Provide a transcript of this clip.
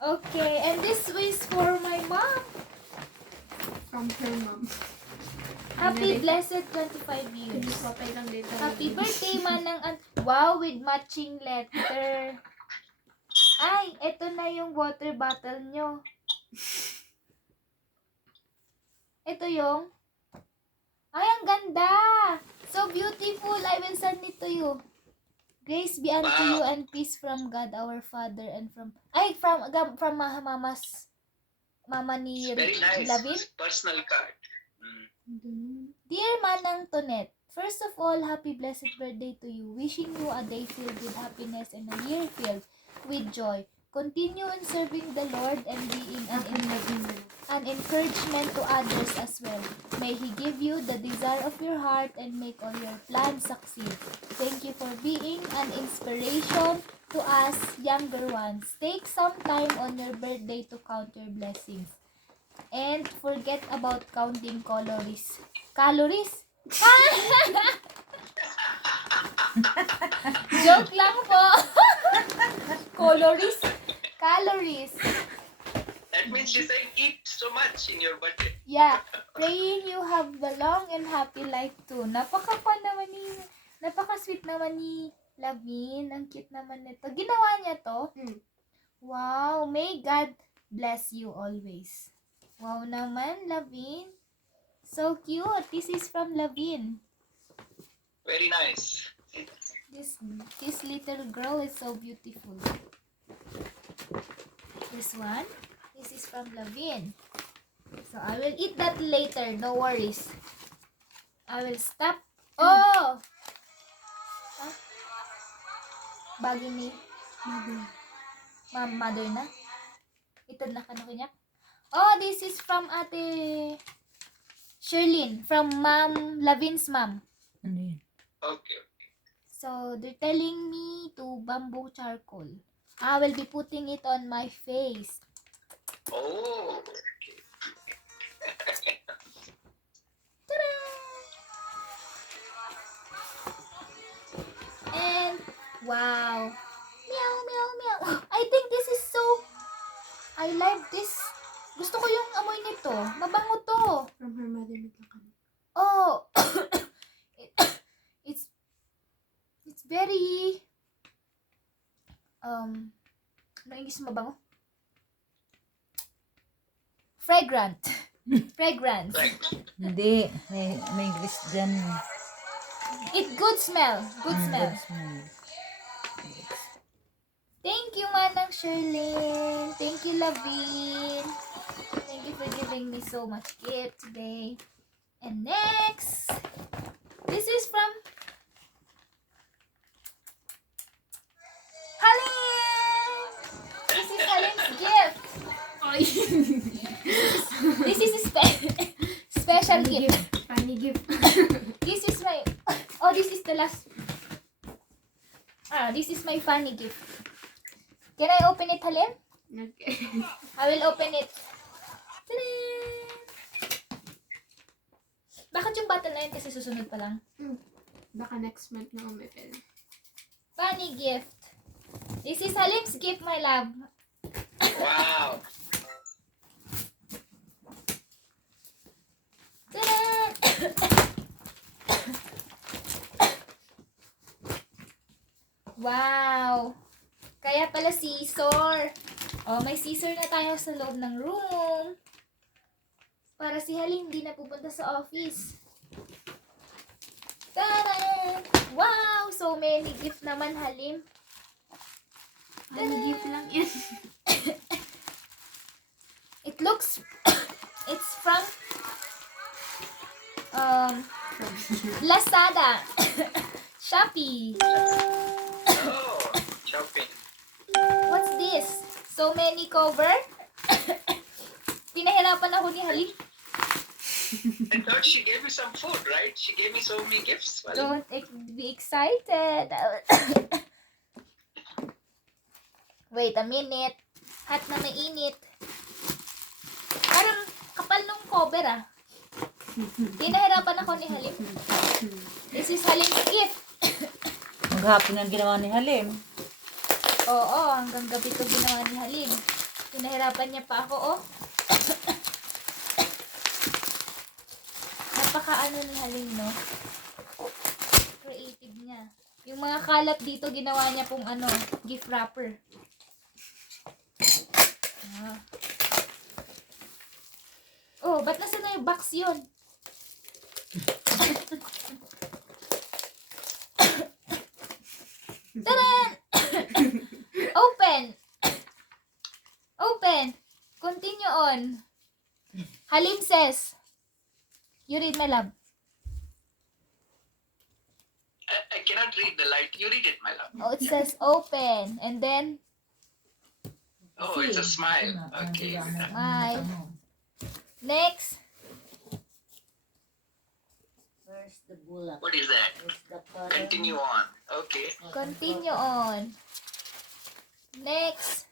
Okay, and this is for my mom. From her mom. Happy blessed 25 years. Papay lang dito. Happy birthday, Manang Wow, with matching letter. Ay, eto na yung water bottle nyo. Ito yung... Ay, ang ganda! So beautiful. I will send it to you. Grace be unto you and peace from God our Father and from... Ay, from mama ni Very nice. Lavin. Personal card. Dear Manang Tonet, first of all, happy blessed birthday to you. Wishing you a day filled with happiness and a year filled with joy. Continue in serving the Lord and being an encouragement to others as well. May He give you the desire of your heart and make all your plans succeed. Thank you for being an inspiration to us younger ones. Take some time on your birthday to count your blessings. And forget about counting calories. Calories? Joke lang po. Calories? Calories. That means she's saying eat so much in your birthday. Yeah. Praying you have the long and happy life too. Napaka-sweet naman ni Lavin. Ang cute naman nito. Ginawa niya to? Wow. May God bless you always. Wow naman, Lavin. So cute. This is from Lavin. Very nice. This little girl is so beautiful. This one. This is from Lavin. So I will eat that later. No worries. I will stop. Oh! Huh? Bagi ni mother na. Ito na kanok. Oh, this is from Ate Sherlyn. From Mom, Lavin's mom. Ano yun? Okay. So, they're telling me to bamboo charcoal. I will be putting it on my face. Oh. Ta-da! And, wow. Meow, meow, meow. I think this is so... I like this. Gusto ko yung amoy nito. Mabango to. From her mother nagkakano. Oh. It's very... ano English mabango? Fragrant. Fragrance. Right. Hindi. May English dyan. It good smell. Good smell. Good smell. Thank you, Manang Sherlyn. Thank you, Lavin. Thank you for giving me so much gift today. And next, this is from Halim. This is Halim's gift. This is a special gift. Funny gift. This is my... Oh, this is the last... this is my funny gift. Can I open it, Halim? Okay. I will open it. Ta-da! Bakit yung bottle na yun kasi susunod pa lang? Baka next month na umipil. Funny gift. This is Halim's gift, my love. Wow. Ta-da! Wow! Kaya pala scissor. Oh, may scissor na tayo sa loob ng room. Para si Halim hindi na pupunta sa office. Tada! Wow! So many gift naman, Halim. Funny gift lang yan. It looks... It's from... Lazada. Shopee. Oh, shopping. What's this? So many cover? Pinahirapan ako ni Halim. I thought she gave me some food, right? She gave me so many gifts. Well, Don't be excited. Wait a minute. Hot na mainit. Parang kapal nung cover ah. Pinahirapan ako ni Halim. This is Halim's gift. Maghapon ang ginawa ni Halim. Oo, hanggang gabi ko ginawa ni Halim. Pinahirapan niya pa ako, oh. Napaka ni Haling, no? Creative niya. Yung mga kalat dito, ginawa niya pong gift wrapper. Ah. Oh, ba't nasa na yung box yun? Taran! Open! Open! Continue on. Halim says, you read, my love. I cannot read the light. You read it, my love. Oh, it says open. And then, Oh, it's a smile. Okay. smile. Next. First the bulak. What is that? First the parang. Continue on. Okay. Continue on. Next.